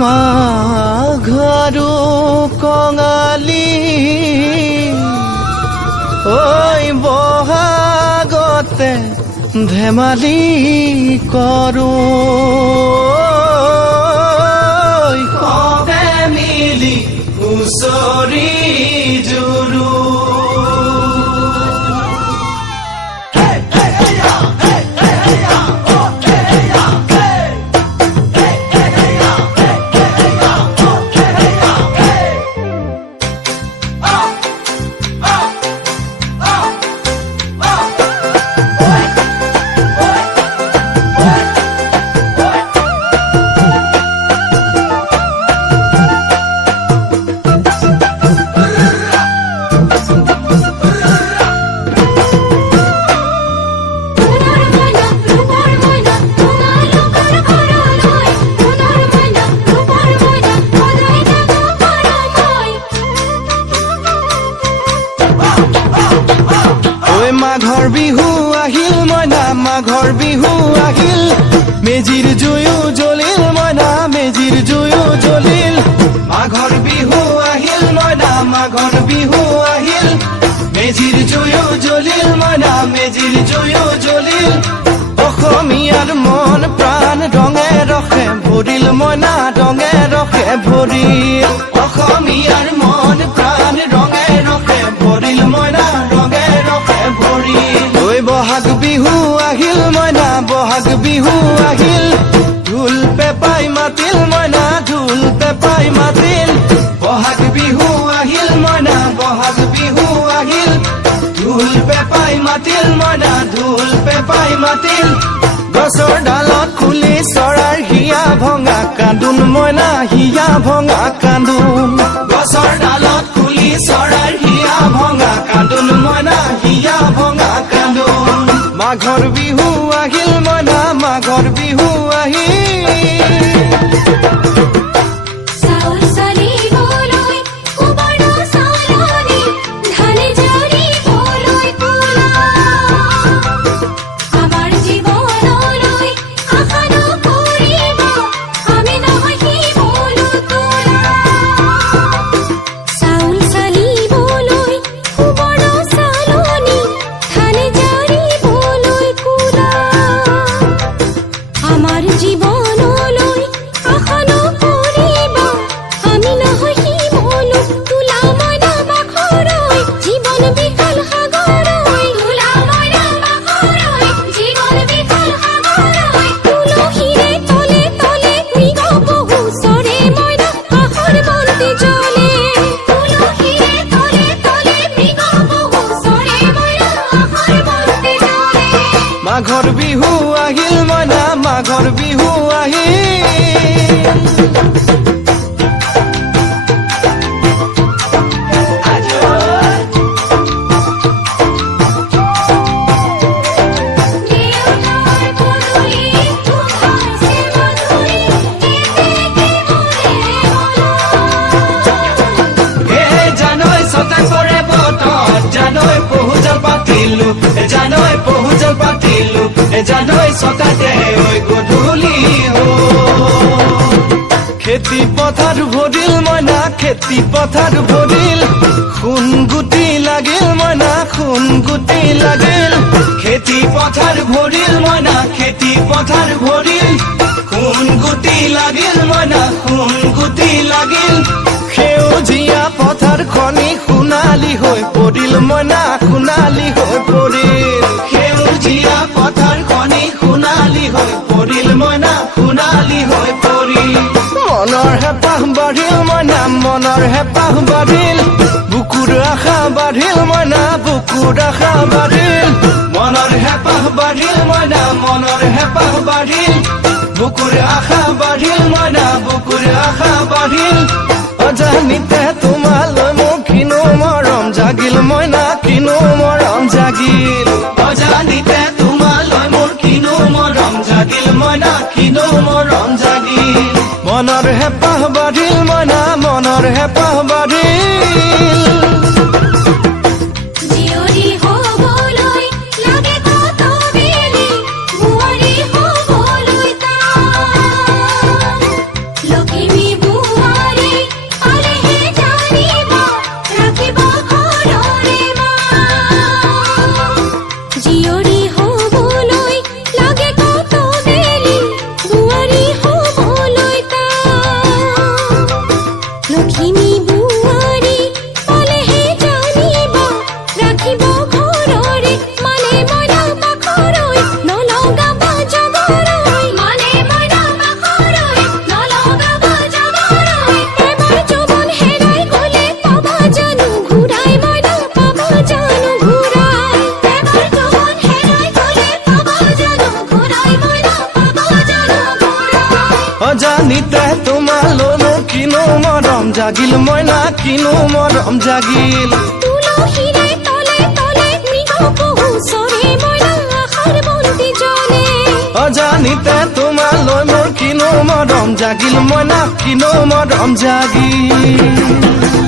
মাঘৰো কঙালী ঐ বহাগতে ধেমালি কৰোঁ কবে মিলি হুঁচৰি জুৰো মাঘৰ বিহু আহিল মইনা মাঘৰ বিহু আহিল মেজিৰ জুয়ো জ্বলিল মইনা মেজিৰ জুয়ো জ্বলিল মাঘৰ বিহু আহিল মইনা মাঘৰ বিহু আহিল মেজিৰ জুয়ো জ্বলিল মইনা মেজিৰ জুয়ো জ্বলিল অসমীয়াৰ মন প্ৰাণ ৰঙে ৰসে ভৰিল মইনা ৰঙে ৰসে ভৰিল অসমীয়াৰ মন প্ৰাণ ৰঙে ৰসে ভৰিল মইনা ৰঙে ৰসে ভৰিল ঐ বহাগ বিহু আহিল মইনা বহাগ বিহু আহিল ঢোল পেপাই মাতিল মইনা ঢোল পেপাই মাতিল বহাগ বিহু আহিল মইনা বহাগ বিহু আহিল ঢোল পেপাই মাতিল মইনা ঢোল পেপাই মাতিল গছৰ ডালত খুলি চৰাইৰ হিয়া ভঙা কান্দোন মইনা হিয়া ভঙা কান্দোন গছৰ ডালত খুলি চৰাইৰ হিয়া ভঙা কান্দোন মইনা হিয়া ভঙা কান্দোন মাঘৰ বিহু আহিল মইনা মাঘৰ বিহু আহিল মাঘৰ বিহু আহিল মইনা মাঘৰ বিহু জানৈ ছটা কৰে বতৰ জানৈ পহুজল পাতিলো জানৈ পহুজল পাতিলো জানৈ ছটাতে ঐ গধূলি খেতি পথাৰ ভৰিল মইনা খেতি পথাৰ ভৰিল সোণ গুটি লাগিল মইনা সোণ গুটি লাগিল খেতি পথাৰ ভৰিল মইনা খেতি পথাৰ ভৰিল সোণ গুটি লাগিল মইনা সোণ গুটি লাগিল সেউজীয়া পথাৰ খনি সোণালী হৈ পৰিল মইনা সোণালী হৈ পৰিল সেউজীয়া পথাৰ খনি সোণালী হৈ পৰিল মইনা সোণালী হৈ পৰিল মনৰ হেঁপাহ বাঢ়িল মইনা মনৰ হেঁপাহ বাঢ়িল বুকুৰ আশা বাঢ়িল মইনা বুকুৰ আশা বাঢ়িল মনৰ হেঁপাহ বাঢ়িল মইনা মনৰ হেঁপাহ বাঢ়িল বুকুৰ আশা বাঢ়িল মইনা বুকুৰ আশা বাঢ়িল অজানিতে তোমালৈ মোৰ কিনো মৰম জাগিল মইনা কিনো মৰম জাগিল অজানিতে তোমালৈ মোৰ কিনো মৰম জাগিল মইনা কিনো মৰম জাগিল মনৰ হেঁপাহ বাঢ়িল মইনা মনৰ হেঁপাহ বাঢ়িল Look at me. অজানিতে তোমালৈ মোৰ কিনো মৰম জাগিল মইনা কিনো মৰম জাগিল তুলসীৰে তলে তলে মৃগ পহু চৰে মইনা আশাৰ বন্তি জ্বলে অজানিতে তোমালৈ মোৰ কিনো মৰম জাগিল মইনা কিনো মৰম জাগিল